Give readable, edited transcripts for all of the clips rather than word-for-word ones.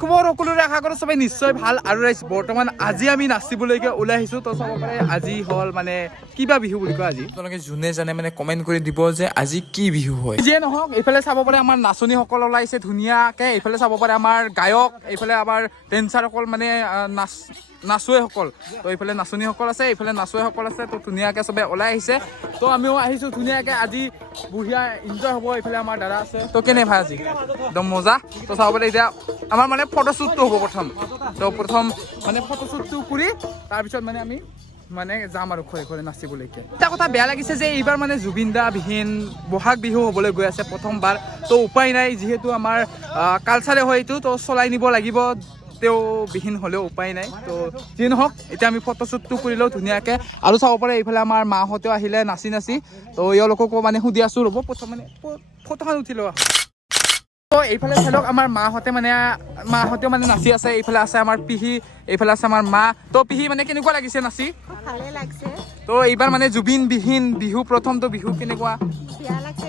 খবৰ সকলোৰে আশা কৰোঁ সবাই নিশ্চয় ভাল আৰু বৰ্তমান আজি আমি নাচিবলৈকে ওলাই আহিছোঁ তো চাব পাৰে আজি হ'ল মানে কিবা বিহু বুলি কয় আজি আপোনালোকে যোনে জানে মানে কমেণ্ট কৰি দিব যে আজি কি বিহু হয় যিয়ে নহওক এইফালে চাব পাৰে আমাৰ নাচনীসকল ওলাইছে ধুনীয়াকে এইফালে চাব পাৰে আমাৰ গায়ক এইফালে আমাৰ ডেন্সাৰসকল মানে নাচুৱৈসকল তো এইফালে নাচনীসকল আছে এইফালে নাচুৱৈসকল আছে তো ধুনীয়াকে চবে ওলাই আহিছে তো আমিও আহিছোঁ ধুনীয়াকে আজি বঢ়িয়া এনজয় হ'ব এইফালে আমাৰ দাদা আছে তো কেনে ভাই আজি একদম মজা তো চাব পাৰে এতিয়া আমাৰ মানে ফটোশ্বুটটো হ'ব প্ৰথম মানে ফটোশ্বুটটো কৰি তাৰপিছত মানে আমি মানে যাম আৰু ঘৰে ঘৰে নাচিবলৈকে এটা কথা বেয়া লাগিছে যে এইবাৰ মানে জুবিন দা বিহীন বহাগ বিহু হ'বলৈ গৈ আছে প্ৰথমবাৰ তো উপায় নাই যিহেতু আমাৰ কালচাৰে হয় এইটো তো চলাই নিব লাগিব তেওঁ বিহীন হ'লেও উপায় নাই তো যি নহওক এতিয়া আমি ফটোশ্বুটটো কৰি লওঁ ধুনীয়াকৈ আৰু চাব পাৰে এইফালে আমাৰ মাহঁতেও আহিলে নাচি নাচি তো এওঁলোককো মানে সুধি আছোঁ ৰ'ব প্ৰথম মানে ফটোখন উঠি লোৱা তো এইফালে চাই লওক আমাৰ মাহঁতেও মানে নাচি আছে এইফালে আছে আমাৰ পিহি এইফালে আছে আমাৰ মা তো পিহি মানে কেনেকুৱা লাগিছে নাচি ভালে লাগছে তো এইবাৰ মানে জুবিন বিহীন বিহু প্ৰথমটো বিহু কেনেকুৱা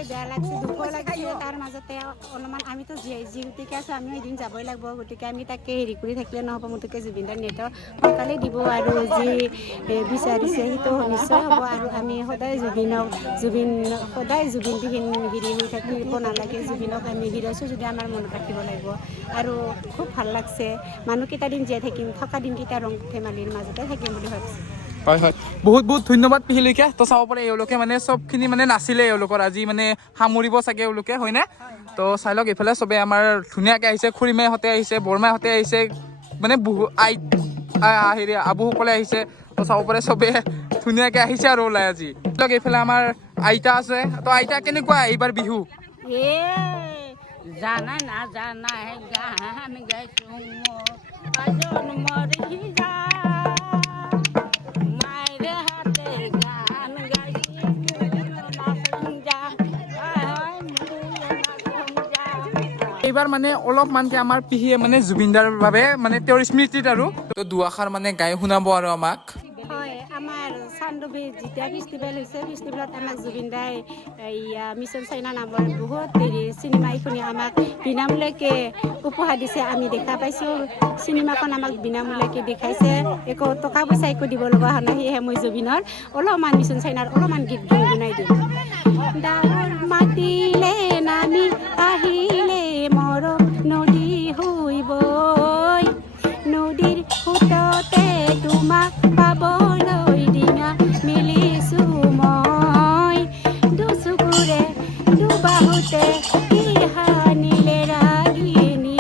বেয়া লাগছে দুখ লাগিছে তাৰ মাজতে অলপমান আমিতো যিগতিকে আছোঁ আমিও এদিন যাবই লাগিব গতিকে আমি তাকে হেৰি কৰি থাকিলে নহ'ব মুঠতে জুবিন দাৰ নেটৰ সোনকালে দিব আৰু যি বিচাৰিছে সেইটো নিশ্চয় হ'ব আৰু আমি সদায় জুবিন বিহীন হেৰি হৈ থাকিব নালাগে জুবিনক আমি হিৰাইছোঁ যদি আমাৰ মনত ৰাখিব লাগিব আৰু খুব ভাল লাগছে মানুহকেইটা দিন জীয়াই থাকিম থকা দিনকেইটা ৰং ধেমালিৰ মাজতে থাকিম বুলি ভাবিছোঁ হয় হয় বহুত বহুত ধন্যবাদ পিহিলৈকে তো চাব পাৰে এওঁলোকে মানে চবখিনি মানে নাছিলে এওঁলোকৰ আজি মানে সামৰিব চাগে এওঁলোকে হয়নে তো চাই লওক এইফালে চবে আমাৰ ধুনীয়াকৈ আহিছে খুৰীমাহঁতে আহিছে বৰমাহঁতে আহিছে মানে হেৰি আবুসকলে আহিছে তো চাব পাৰে চবে ধুনীয়াকৈ আহিছে আৰু ওলাই আজি লওক এইফালে আমাৰ আইতা আছে তো আইতা কেনেকুৱা এইবাৰ বিহু জানা না জানা গান গাইছোঁ এইবাৰ মানে অলপমানকে আমাৰ পিহিয়ে মানে জুবিনদাৰ বাবে মানে তেওঁৰ স্মৃতিত আৰু তো দুআষাৰ মানে গাই শুনাব আৰু আমাক হয় আমাৰ চানডুবি যেতিয়া ফেষ্টিভেল হৈছে ফেষ্টিভেলত আমাক জুবিন দাই মিছন চাইনা নামৰ বহুত চিনেমা এইখনি আমাক বিনামূলীয়াকৈ উপহাৰ দিছে আমি দেখা পাইছোঁ চিনেমাখন আমাক বিনামূলীয়াকৈ দেখাইছে একো টকা পইচা একো দিব লগা হোৱা নাই সেয়েহে মই জুবিনৰ অলপমান মিছন চাইনাৰ অলপমান গীত গুণগুণাই দিম ডাঙৰ মাতিলে নামি আহিলে মৰম নদী হৈ বৈ নদীৰ সোঁততে তোমাক পাবলৈ ডিঙা মেলিছোঁ মই দুচকুৰে দুবাহুতে ইহানিলে ৰাগিনী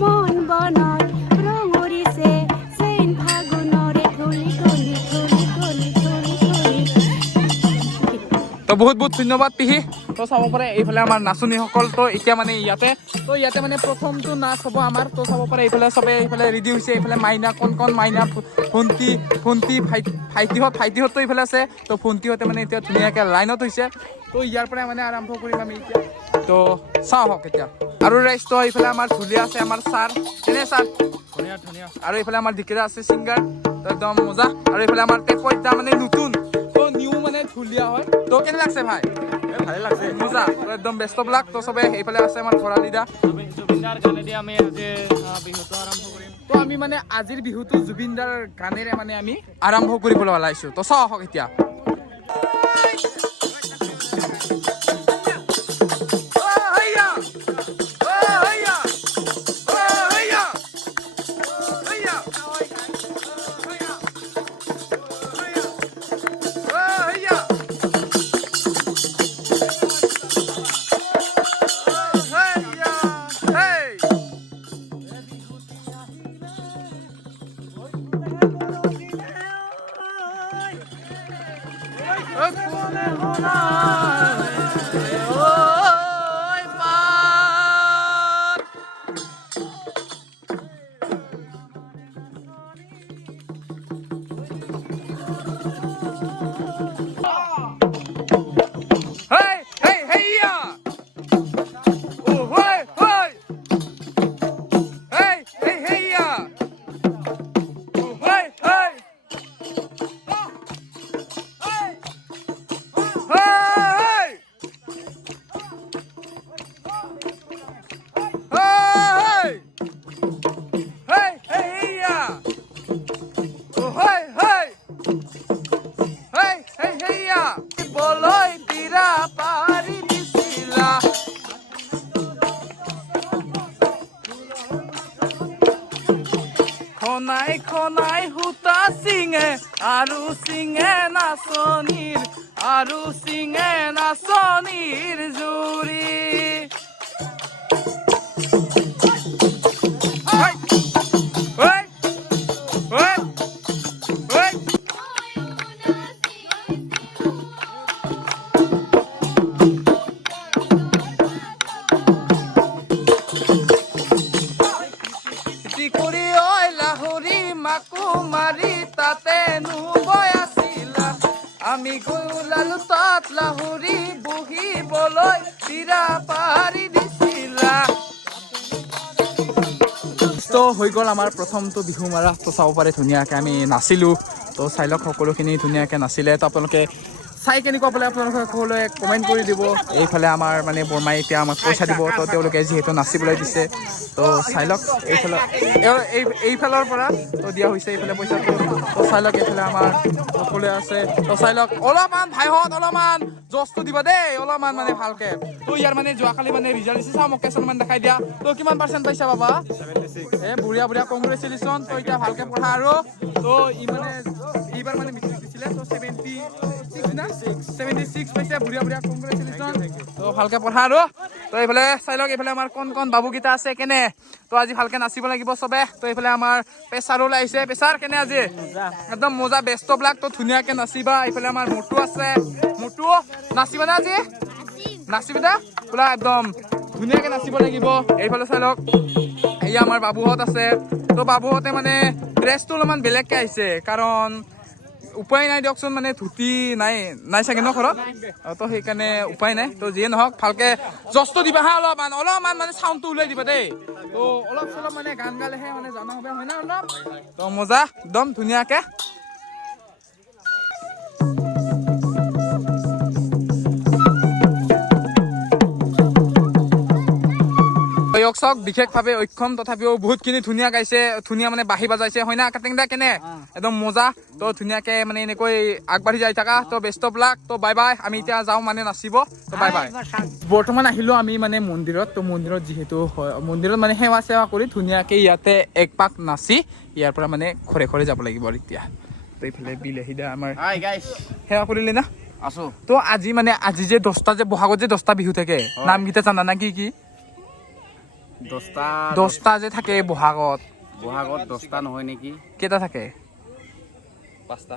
মন বনত ৰঙৰিছে চেন ফাগুনৰে ধূলি ধূলি ধূলি ধূলি ধূলি ধূলি তো বহুত বহুত ধন্যবাদ পিহি তো চাব পাৰে এইফালে আমাৰ নাচনীসকল তো এতিয়া মানে ইয়াতে মানে প্ৰথমটো নাচ হ'ব আমাৰ তো চাব পাৰে এইফালে চবে এইফালে ৰেডি হৈছে এইফালে মাইনা কণ মাইনা ভণ্টি ভাইটিহঁতো এইফালে আছে তো ভণ্টিহঁতে মানে এতিয়া ধুনীয়াকৈ লাইনত হৈছে তো ইয়াৰ পৰাই মানে আৰম্ভ কৰিম আমি এতিয়া তো চাওঁ হওক এতিয়া আৰু ৰাইজ তো এইফালে আমাৰ ঢুলীয়া আছে আমাৰ ছাৰ কেনে ছাৰ ধুনীয়া আৰু এইফালে আমাৰ ডিকেৰা আছে ছিংগাৰ তো একদম মজা আৰু এইফালে আমাৰ টেপইটা মানে নতুন তো নিউ মানে ঢুলীয়া হয় তো কেনে লাগছে ভাই ভালে লাগছে মজা তো একদম ব্যস্ত বিলাক তো চবে এইফালে আছে আমাৰ ভৰালিদা জুবিনদাৰ গানেদি আমি আজি বিহুটো আৰম্ভ কৰিম তো আমি মানে আজিৰ বিহুটো জুবিনদাৰ গানেৰে মানে আমি আৰম্ভ কৰিবলৈ ওলাইছোঁ তো চাওঁ আহক এতিয়া Hey! খনাই খনাই সূতা চিঙে আৰু চিঙে নাচনীৰ আৰু চিঙে নাচনীৰ জুৰি মাৰি তাতে নুবৈ আছিলা আমি গৈ ওলালো তাত লাহৰি বহিবলৈ চিৰা পাৰি দিছিলা তো হৈ গ'ল আমাৰ প্ৰথমটো বিহু মাৰা তো চাব পাৰে ধুনীয়াকৈ আমি নাচিলোঁ তো চাই লওক সকলোখিনি ধুনীয়াকৈ নাচিলে তো আপোনালোকে চাই কেনেকুৱা পালে আপোনালোকে সকলোৱে কমেণ্ট কৰি দিব এইফালে আমাৰ মানে বৰমাই এতিয়া আমাক পইচা দিব তো তেওঁলোকে যিহেতু নাচিবলৈ দিছে তো চাই লওক এইফালৰ পৰা তো দিয়া হৈছে এইফালে পইচাটো তো চাই লওক এইফালে আমাৰ সকলোৱে আছে তো চাই লওক অলপমান ভাইহঁত অলপমান জচটো দিব দেই অলপমান মানে ভালকে তো ইয়াৰ মানে যোৱাকালি মানে ৰিজাল্ট দিছে চাওঁ মোক কেইজনমান দেখাই দিয়া তো কিমান পাৰ্চেণ্ট পাইছা বাবা বঢ়িয়া বঢ়িয়া কংগ্ৰেচুলেশ্যন তো এতিয়া ভালকে পঢ়া আৰু তো ই মানে এইবাৰ মানে মেট্ৰিক দিছিলে তো 76 পাইছে বঢ়িয়া বঢ়িয়া কংগ্ৰেচুলেশ্যন তো ভালকে পঢ়া আৰু তো এইফালে চাই লওক এইফালে আমাৰ কণ কণ বাবুকেইটা আছে কেনে তো আজি ভালকে নাচিব লাগিব চবে তো এইফালে আমাৰ প্ৰেছাৰো ওলাইছে প্ৰেছাৰ কেনে আজি একদম মজা বেষ্ট ব্লাক তো ধুনীয়াকে নাচিবা এইফালে আমাৰ মোটু আছে মোটু নাচিবা না আজি নাচিবি দা পুৰা একদম ধুনীয়াকে নাচিব লাগিব এইফালে চাই লওক এয়া আমাৰ বাবুহঁত আছে তো বাবুহঁতে মানে ড্ৰেছটো অলপমান বেলেগকে আহিছে কাৰণ উপায় নাই দিয়কচোন মানে ধুতি নাই চাগে ন ঘৰত তো সেইকাৰণে উপায় নাই তো যিয়ে নহওক ভালকে জচটো দিবা হা অলপমান মানে চাউণ্ডটো ওলাই দিবা দেই তো অলপ চলপ মানে গান গালেহে মানে জানা হবে হয় না অলপ তো মজা একদম ধুনীয়াকে চক বিশেষভাৱে অক্ষম তথাপিও বহুতখিনি ধুনীয়া গাইছে ধুনীয়া মানে বাঁহী বাজাইছে হয় না কাটিং দা কেনে একদম মজা তো ধুনীয়াকে মানে এনেকৈ আগবাঢ়ি যাই থাকা তো বেষ্ট অফ লাক তো বাই বাই আমি এতিয়া যাওঁ মানে নাচিব তো বাই বাই বৰ্তমান আহিলো আমি মানে মন্দিৰত তো মন্দিৰত যিহেতু হয় মন্দিৰত মানে সেৱা চেৱা কৰি ধুনীয়াকে ইয়াতে এক পাক নাচি ইয়াৰ পৰা মানে ঘৰে ঘৰে যাব লাগিব আৰু এতিয়া তো এইফালে বিলাহীদা আমাৰ সেৱা কৰিলে না আছো তো আজি মানে আজি যে 10টা যে বহাগত যে 10টা বিহু থাকে নামকেইটা জানা না কি কি 10টা যে থাকে বহাগত 10টা নহয় নেকি কেইটা থাকে 5টা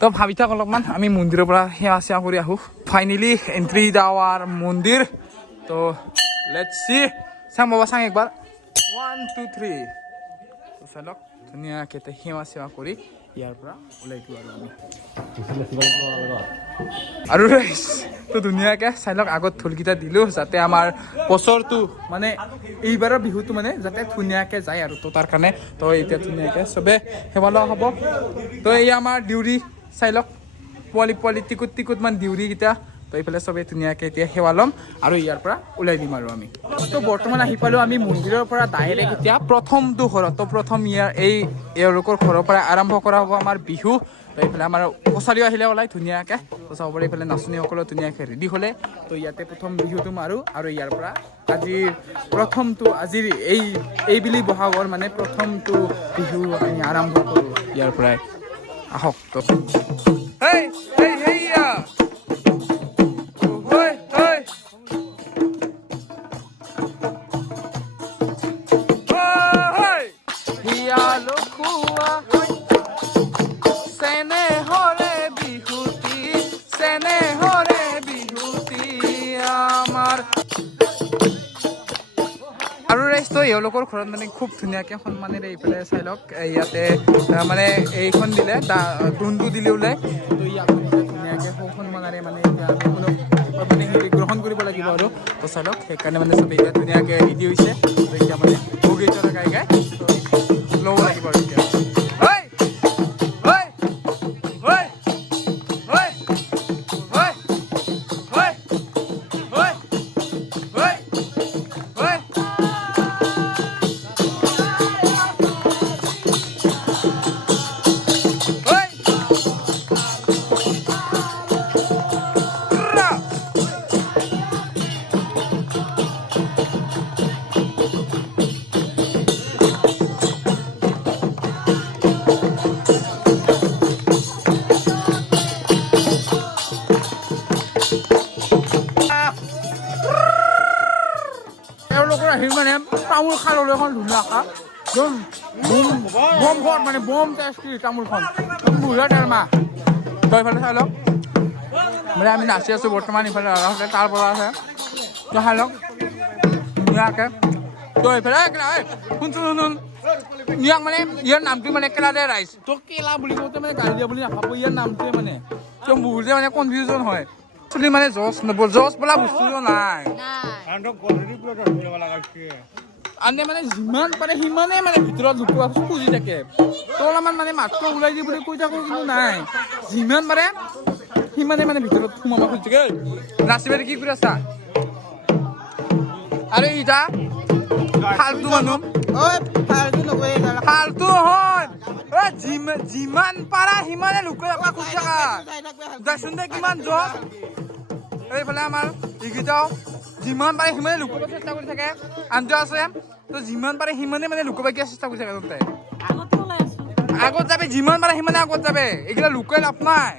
তো ভাবি থাক অলপমান আমি মন্দিৰৰ পৰা সেৱা চেৱা কৰি আহো ফাইনেলি এন্ট্ৰি আৱাৰ মন্দিৰ তো লেটস সি চাম বাবা চাং একবাৰ 1 2 3 তো চালক ধুনীয়াকৈ সেৱা চেৱা কৰি ইয়াৰ পৰা ওলাই দিওঁ আৰু আমি তো ধুনীয়াকৈ চাই লওক আগত ঢোলকেইটা দিলোঁ যাতে আমাৰ বছৰটো মানে এইবাৰৰ বিহুটো মানে যাতে ধুনীয়াকৈ যায় আৰু তো তাৰ কাৰণে তো এতিয়া ধুনীয়াকৈ চবে সেৱা লোৱা হ'ব তো এই আমাৰ ডিউৰি চাই লওক পোৱালি টিকুট মান ডিউৰিকেইটা তো এইফালে চবে ধুনীয়াকৈ এতিয়া সেৱা ল'ম আৰু ইয়াৰ পৰা ওলাই দিম আৰু আমি তো বৰ্তমান আহি পালোঁ আমি মন্দিৰৰ পৰা ডাইৰেক্ট এতিয়া প্ৰথমটো ঘৰত তো প্ৰথম এওঁলোকৰ ঘৰৰ পৰা আৰম্ভ কৰা হ'ব আমাৰ বিহু তো এইফালে আমাৰ কছাৰীও আহিলে ওলাই ধুনীয়াকৈ তো চাব পাৰি এইফালে নাচনীসকলেও ধুনীয়াকৈ ৰেডি হ'লে তো ইয়াতে প্ৰথম বিহুটো মাৰোঁ আৰু ইয়াৰ পৰা আজিৰ এইবেলি বহাগৰ মানে প্ৰথমটো বিহু আমি আৰম্ভ কৰোঁ ইয়াৰ পৰাই আহক তো আৰু ৰাইজটো এওঁলোকৰ ঘৰত মানে খুব ধুনীয়াকৈ সন্মানেৰে এইফালে চাই লওক ইয়াতে মানে এইখন দিলে দোনটো দিলে ওলাই তো ইয়াক ধুনীয়াকৈ সন্মানেৰে মানে এতিয়া আমি কোনো মানে হেৰি গ্ৰহণ কৰিব লাগিব আৰু তো চাই লওক সেইকাৰণে মানে চবেই এতিয়া ধুনীয়াকৈ ৰেডি হৈছে তো এতিয়া মানে বগীতৰা গাই ল'ব লাগিব আৰু এতিয়া পৰা আহি মানে তামোল খাই ল'লো এখন ধুনীয়াকৈ বম ঘৰত মানে বম টেষ্টি তামোলখন বুঢ়া তেৰমা তই এইফালে চাই লওক মানে আমি নাচি আছোঁ বৰ্তমান ইফালে দাদাহঁতে তাৰ পৰা আছে তই চাই লওক ধুনীয়াকৈ তই এইফালে শুনচোন শুন ইয়াক মানে ইয়াৰ নামটো মানে কেলা দে ৰাইজ তোক কেলা বুলি কওঁতে মানে গালি দিয়া বুলি নাভাবো ইয়াৰ নামটোৱে মানে তেওঁ বহুতে মানে কনফিউজন হয় একচুৱেলি মানে জজ বোলা বস্তুটো নাই আনে মানে যিমান পাৰে সিমানে মানে ভিতৰত লুকুৱাব খুজি থাকে তো অলপমান মানে মাত্ৰ ওলাই দি বুলি কৈ থাকোঁ কিন্তু নাই যিমান পাৰে সিমানে মানে ভিতৰত সোমাব খুজি থাকে নাচি বাৰী কি কৰি আছা আৰু ইটা ফাল্টু মানুহ ফাল্টু হয় যিমান পাৰা সিমানে লুকুৱাই আকৌ খুজি থাকা দেচোন দে কিমান জব এইফালে আমাৰ এইকেইটাও যিমান পাৰে সিমানে লুকুৱাব চেষ্টা কৰি থাকে আনটো আছে তো যিমান পাৰে সিমানে মানে লুকুৱাব চেষ্টা কৰি থাকে তহঁতে আগত যাবি যিমান পাৰে সিমানে আগত যাবে এইকেইটা লুকুৱাই লাভ নাই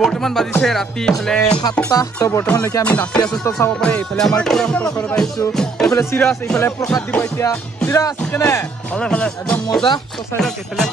বৰ্তমান বাজিছে ৰাতি এইফালে 7টা তো বৰ্তমানলৈকে আমি নাচি আছো তো চাব পাৰে এইফালে আমাৰ খুৰাহঁতৰ ঘৰত আহিছোঁ এইফালে চিৰাজ এইফালে প্ৰসাদ দিব এতিয়া চিৰাজ কেনে ভালে ভালে একদম মজা তো চাই লওক এইফালে